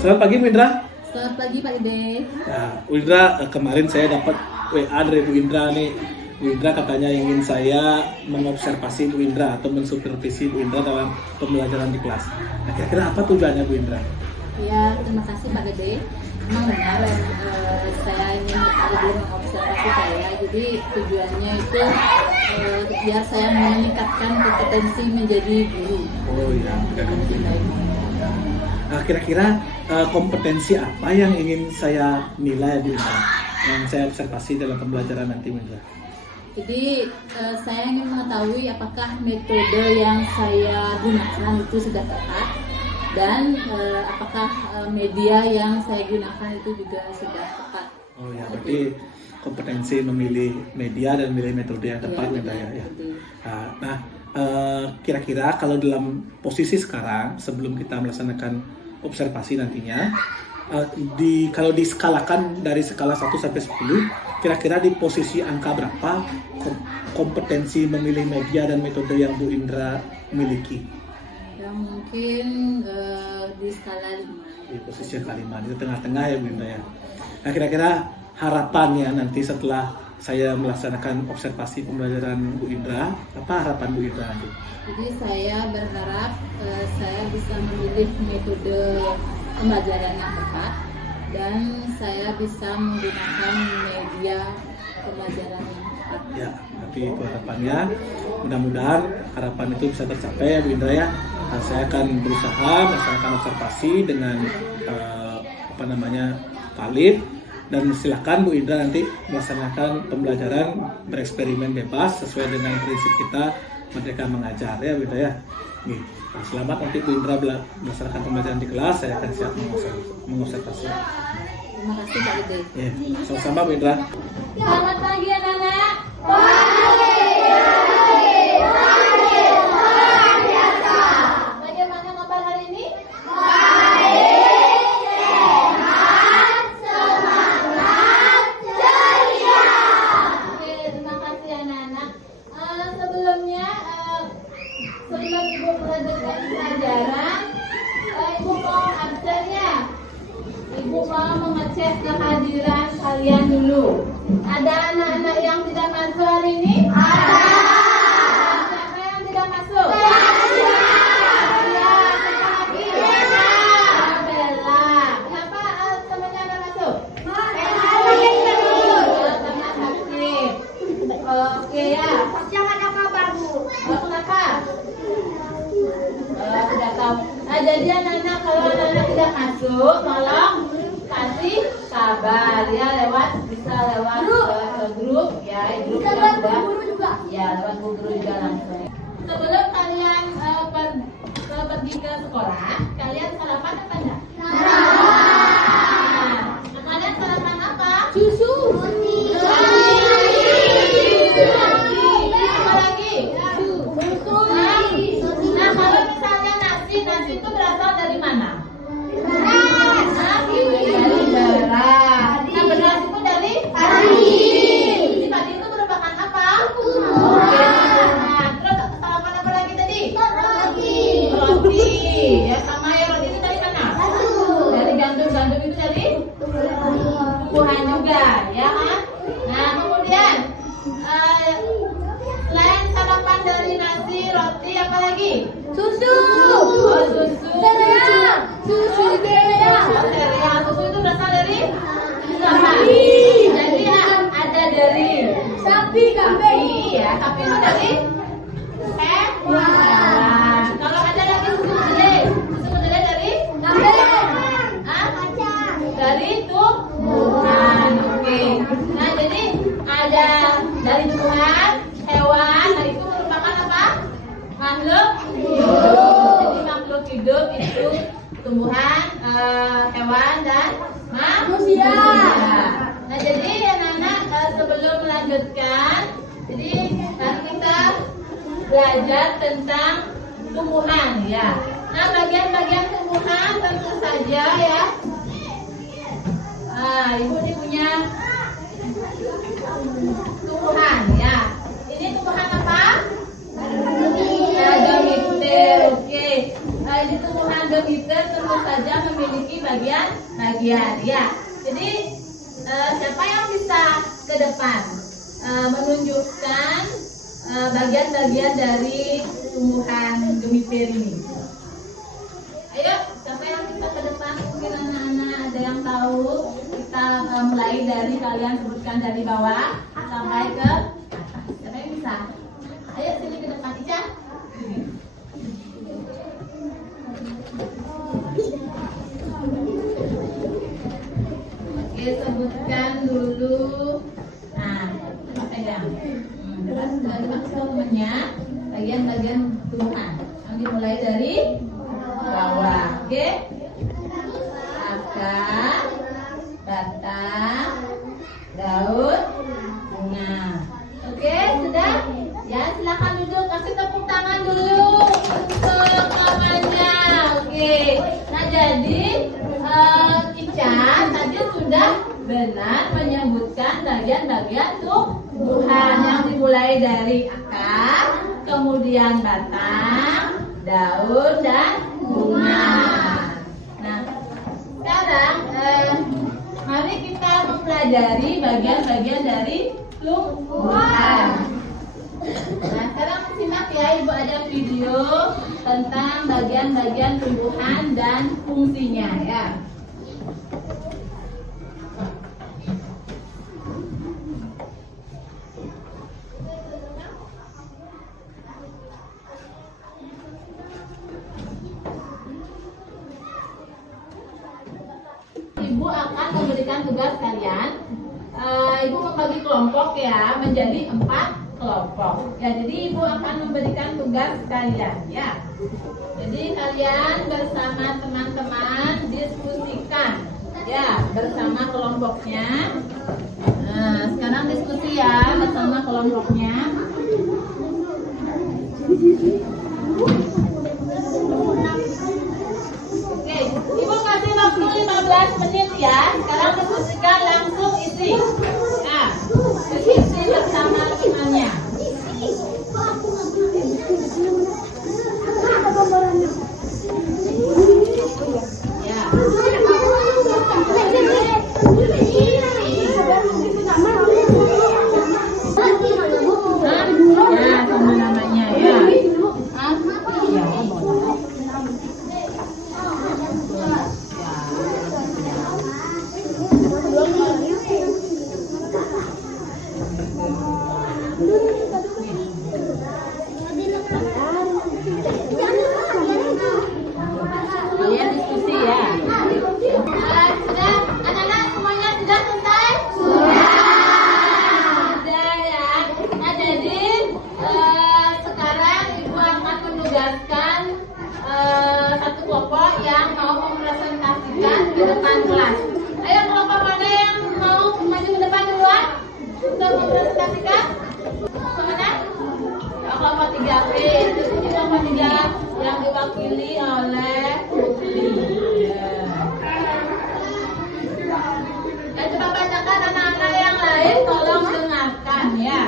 Selamat pagi Bu Indra. Selamat pagi Pak Ide. Nah, Bu Indra, kemarin saya dapat WA dari Bu Indra nih. Bu Indra katanya ingin saya mengobservasi Bu Indra atau mensupervisi Bu Indra dalam pembelajaran di kelas. Nah, kira-kira apa tujuannya Bu Indra? Ya, terima kasih Pak Ide. Memang benar, saya ingin mengobservasi saya. Jadi tujuannya itu biar saya meningkatkan kompetensi menjadi guru. Oh iya, Nah, kira-kira kompetensi apa yang ingin saya nilai Bu Indra? Yang saya observasi dalam pembelajaran nanti Bu Indra? Jadi saya ingin mengetahui apakah metode yang saya gunakan itu sudah tepat dan apakah media yang saya gunakan itu juga sudah tepat. Oh ya, berarti kompetensi memilih media dan memilih metode yang tepat ya. Nah, kira-kira kalau dalam posisi sekarang sebelum kita melaksanakan observasi nantinya, kalau diskalakan dari skala 1 sampai 10, kira-kira di posisi angka berapa kompetensi memilih media dan metode yang Bu Indra miliki? Yang mungkin di skala 5. Di posisi angka 5, di tengah-tengah ya Bu Indra ya. Nah, kira-kira harapannya nanti setelah saya melaksanakan observasi pembelajaran Bu Indra, apa harapan Bu Indra nanti? Jadi saya berharap saya bisa memilih metode pembelajaran yang tepat dan saya bisa menggunakan media pembelajaran yang tepat. Ya, tapi itu harapannya. Mudah-mudahan harapan itu bisa tercapai ya Bu Indra ya. Nah, saya akan berusaha melaksanakan observasi dengan valid, dan silakan Bu Indra nanti melaksanakan pembelajaran bereksperimen bebas sesuai dengan prinsip kita Merdeka Mengajar ya Bu Indra ya. Nih, selamat nanti Bu Indra melaksanakan pembelajaran di kelas, saya akan siap mengobservasi. Terima kasih Pak Ide. Ya, sama-sama Bu Indra. Selamat pagi anak-anak. Bagaimana kabar hari ini? Sebelum Ibu melanjutkan pelajaran, Ibu mau absen ya. Ibu mau mengecek kehadiran kalian dulu. Ada anak-anak yang tidak masuk hari ini? Ada. Siapa yang tidak masuk? Tasya. Ya, siapa lagi? Bella. Bella. Siapa temannya tidak masuk? Hakim. Teman Hakim. Oke ya. Jangan ada kabar Bu. Kenapa? Tidak tahu. Nah, jadi anak-anak kalau anak-anak tidak masuk, tolong kasih kabar ya bisa lewat grup ya, grup Bisa yang lewat guru juga. ya lewat guru juga langsung. Sebelum kalian pergi ke sekolah, kalian sarapan apa enggak? Sarapan. Kalian sarapan apa? Susu. Apa lagi? Nah, kalau misalnya nasi itu berasal dari mana? Dari beras. Nah, beras itu dari padi. Jadi padi itu merupakan apa? Oke. Nah, terus sarapan apa lagi tadi? Roti. Ya, sama ya, roti itu dari mana? Dari gandum. Gandum itu dari tumbuhan juga, ya kan? Nah, kemudian selain sarapan dari nasi, roti, apa lagi? Susu. Oh, susu. Sereal. Susu sereal. Sereal. Susu itu berasal dari Sapi. Jadi ada dari Sapi kambing. ya, sapi itu dari hewan. Kalau ada lagi susu kedelai dari Kambing. Hah? Kacang. Dari tumbuhan. Oke. Nah, jadi ada dari tumbuhan, hewan. Nah, itu merupakan apa? Makhluk hidup. Jadi makhluk hidup itu tumbuhan, hewan dan manusia. Nah, jadi anak-anak sebelum melanjutkan, jadi nanti kita belajar tentang tumbuhan ya. Nah, bagian-bagian tumbuhan tentu saja ya. Ibu ini punya tumbuhan ya. Ini tumbuhan apa? Domiter. Oke. Ini tumbuhan domiter tentu saja memiliki bagian ya. Jadi siapa yang bisa ke depan menunjukkan bagian-bagian dari tumbuhan gemipir ini? Ayo, siapa yang bisa ke depan? Mungkin anak-anak ada yang tahu. Kita mulai dari kalian sebutkan dari bawah sampai ke atas. Siapa yang bisa? Ayo sini ke depan, Ica. Oke, sebutkan dulu. Nah, pegang. Terus teman-temannya bagian-bagian tumbuhan. Yang dimulai dari bawah. Oke. Akar, batang, daun, bunga. Oke, sudah? Ya, silakan duduk. Kasih tepuk tangan dulu untuk kawannya. Oke. Nah, jadi Ica tadi sudah benar menyebutkan bagian-bagian tumbuhan yang dimulai dari akar, kemudian batang, daun, dan bunga. Nah, sekarang mari kita mempelajari bagian-bagian dari tumbuhan. Nah, sekarang simak ya, Ibu ada video tentang bagian-bagian tumbuhan dan fungsinya ya. Ibu akan memberikan tugas kalian. Ibu membagi kelompok ya menjadi 4 kelompok. Ya, jadi Ibu akan memberikan tugas kalian ya. Jadi kalian bersama teman-teman diskusikan ya bersama kelompoknya. Nah, sekarang diskusi ya bersama kelompoknya. Oke, Ibu kasih waktu 15 menit ya. Sekarang diskusikan langsung isi. Nah, isi bersama temannya. Ya. Ya, sama namanya ya. Ya, boleh. Kalian diskusi ya. Sudah, anak-anak semuanya sudah selesai? Sudah ya. Nah, jadi sekarang Ibu akan menugaskan satu kelompok yang mau mempresentasikan di depan kelas. Ayo, kelompok mana yang mau maju ke depan duluan untuk mempresentasikan? Kemana? Ya, kelompok 3B. Ini kelompok 3 yang diwakili oleh Putri. Ya, coba bacakan anak-anak yang lain, tolong dengarkan ya.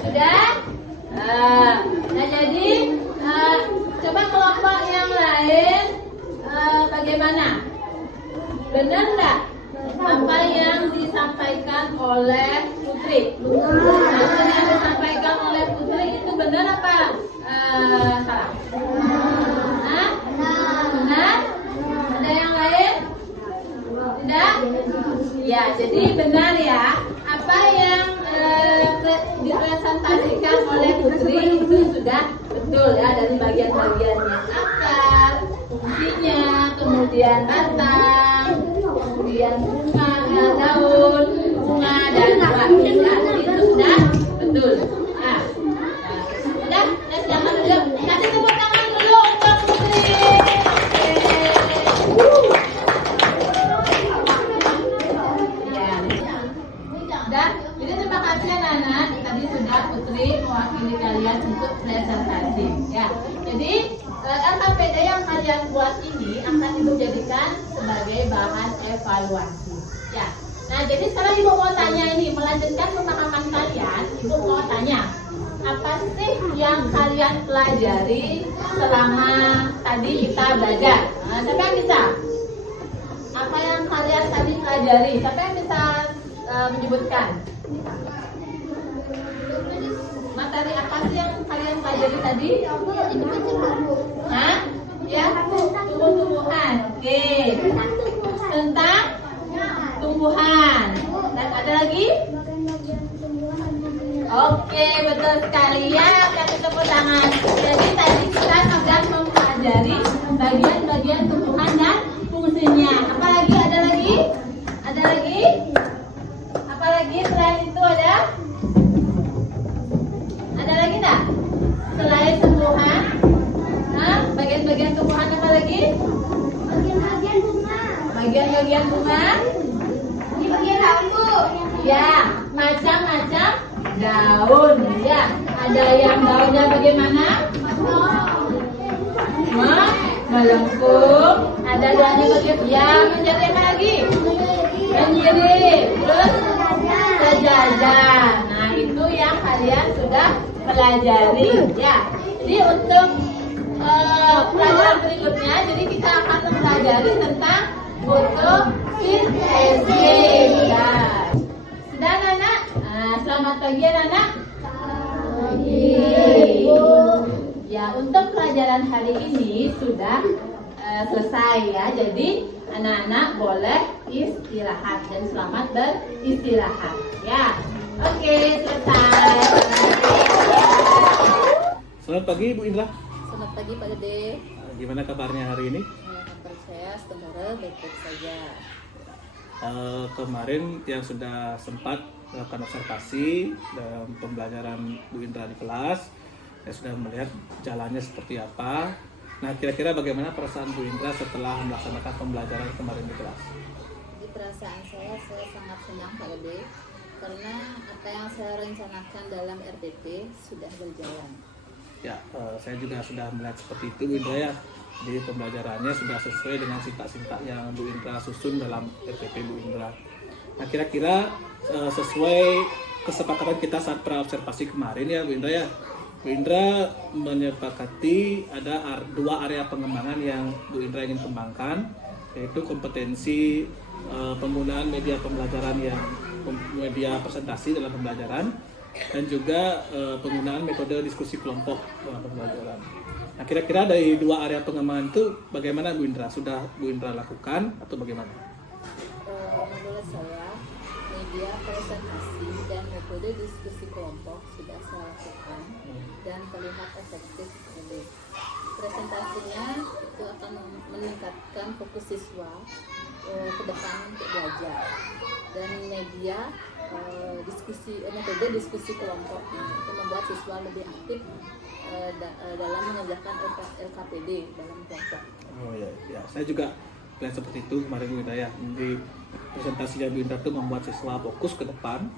Sudah? Nah, jadi coba kelompok yang lain bagaimana? Benar enggak? apa yang disampaikan oleh Putri. Apa yang disampaikan oleh Putri itu benar apa? Salah? Hah? Benar? Ada yang lain? Tidak? Ya, jadi benar ya. Apa yang dipresentasikan oleh Putri itu sudah betul ya, dari bagian-bagiannya. Akar, fungsinya, kemudian batang, kemudian bunga, daun, bunga dan buah. Ya, jadi itu sudah betul. Nah, udah, jangan dulu. Nanti tepuk tangan dulu untuk Putri. Udah, jadi terima kasih anak-anak. Tadi sudah Putri mewakili kalian untuk presentasi. Ya, jadi LKPD yang kalian buat ini akan Ibu jadikan sebagai bahan evaluasi. Ya, nah jadi sekarang Ibu mau tanya ini, melanjutkan pemahaman kalian. Ibu mau tanya, apa sih yang kalian pelajari selama tadi kita belajar? Nah, siapa yang bisa? Apa yang kalian tadi pelajari? Siapa yang bisa menyebutkan? Materi apa sih yang kalian pelajari tadi? Hah? Ya, tumbuh-tumbuhan. Oke. Tentang tumbuhan. Dan ada lagi? Oke, betul sekali ya. Kasih tepuk tangan. Jadi tadi kita akan mempelajari bagian-bagian tumbuhan dan fungsinya. Apa lagi? Ada lagi? Ada lagi? Apa lagi selain itu ada? Ada lagi enggak? Selain tumbuhan? Hah? Bagian-bagian tumbuhan apa lagi? Bagian-bagian bunga. Bagian-bagian bunga? Ini bagian rambut. Ya, macam-macam daun. Ya, ada yang daunnya bagaimana? Melengkung. Ada daunnya bagaimana? Ya, menjadi apa lagi? Menyirip. Terus sejajar. Nah, itu yang kalian sudah pelajari. Ya, jadi untuk pelajaran berikutnya, jadi kita akan mempelajari tentang fotosintesis. Ya. Sudah anak? Selamat pagi anak. Pagi. Ya, untuk pelajaran hari ini sudah selesai ya. Jadi anak-anak boleh istirahat dan selamat beristirahat. Ya, oke, selesai. Selamat pagi Bu Indra. Selamat pagi Pak Dede. Gimana kabarnya hari ini? Kabar saya sebenarnya baik-baik saja. Kemarin yang sudah sempat melakukan observasi dalam pembelajaran Bu Indra di kelas, saya sudah melihat jalannya seperti apa. Nah, kira-kira bagaimana perasaan Bu Indra setelah melaksanakan pembelajaran kemarin di kelas? Di perasaan saya sangat senang Pak Dede, karena apa yang saya rencanakan dalam RPP sudah berjalan. Ya, saya juga sudah melihat seperti itu Bu Indra ya. Jadi pembelajarannya sudah sesuai dengan sintak-sintak yang Bu Indra susun dalam RPP Bu Indra. Nah, kira-kira sesuai kesepakatan kita saat praobservasi kemarin ya Bu Indra ya. Bu Indra menyepakati ada dua area pengembangan yang Bu Indra ingin kembangkan, yaitu kompetensi penggunaan media pembelajaran yang media presentasi dalam pembelajaran, dan juga penggunaan metode diskusi kelompok dalam pembelajaran. Nah, kira-kira dari dua area pengembangan itu bagaimana Bu Indra? Sudah Bu Indra lakukan atau bagaimana? Menurut saya, media presentasi dan metode diskusi kelompok sudah saya lakukan dan terlihat efektif. Jadi, presentasinya itu akan meningkatkan fokus siswa ke depan untuk belajar, dan media metode diskusi kelompok itu membuat siswa lebih aktif dalam mengerjakan LKPD dalam kelompok. Oh ya, saya juga lihat seperti itu kemarin Bu Indra ya. Jadi presentasinya Bu Indra itu membuat siswa fokus ke depan,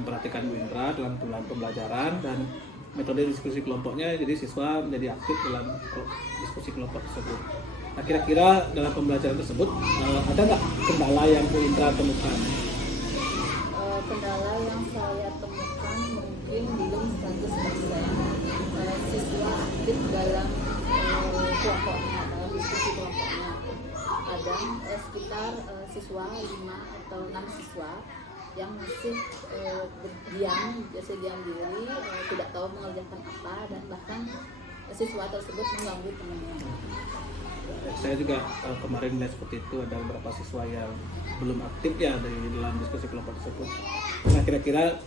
memperhatikan Bu Indra dalam pembelajaran, dan metode diskusi kelompoknya jadi siswa menjadi aktif dalam diskusi kelompok tersebut. Nah, kira-kira dalam pembelajaran tersebut ada nggak kendala yang Bu Indra temukan? Kendala yang saya temukan mungkin belum 100% siswa aktif dalam kelompoknya, dalam diskusi kelompoknya. sekitar siswa 5 atau 6 siswa yang masih diam diri, tidak tahu mengerjakan apa, dan bahkan siswa tersebut mengganggu temannya. Saya juga kemarin lihat seperti itu, ada beberapa siswa yang belum aktif ya di dalam diskusi kelompok tersebut. Nah, kira-kira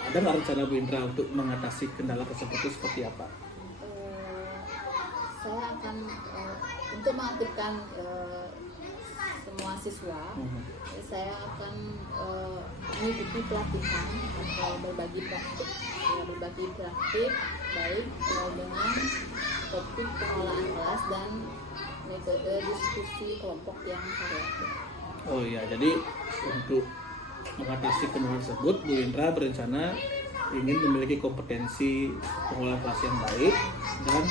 ada nggak rencana Bu Indra untuk mengatasi kendala tersebut itu seperti apa? Saya akan untuk mengaktifkan semua siswa, saya akan mengikuti pelatihan atau berbagi praktik baik dengan topik pengelolaan kelas dan metode diskusi kelompok yang variatif. Oh iya, jadi untuk mengatasi kendala tersebut, Bu Indra berencana ingin memiliki kompetensi pengelolaan kelas yang baik dan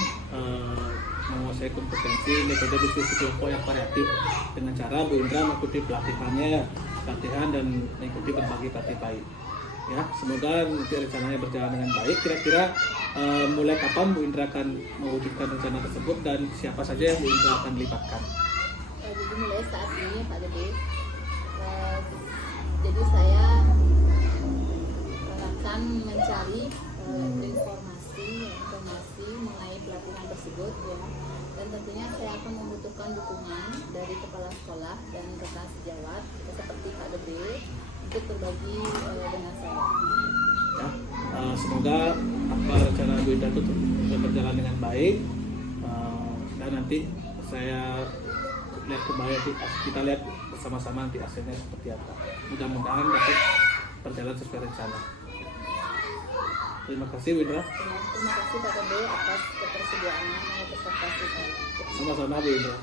menguasai kompetensi metode diskusi kelompok yang variatif dengan cara Bu Indra mengikuti pelatihan dan mengikuti berbagai praktik baik. Ya, semoga nanti rencananya berjalan dengan baik. Kira-kira mulai kapan Bu Indra akan mewujudkan rencana tersebut dan siapa saja yang Bu Indra akan libatkan? Jadi mulai saat ini Pak Dede, jadi saya akan mencari informasi mengenai pelatihan tersebut ya, dan tentunya saya akan membutuhkan dukungan dari kepala sekolah dan rekan sejawat seperti Pak Dede untuk berbagi dengan saya. Ya, semoga apa rencana Bu Indra itu berjalan dengan baik, dan nanti saya lihat kembali, kita lihat bersama-sama nanti hasilnya seperti apa. Mudah-mudahan dapat berjalan sesuai rencana. Terima kasih Bu Indra. Terima kasih Pak Dede atas ketersediaannya mengoperasi saya. Sama-sama Bu Indra.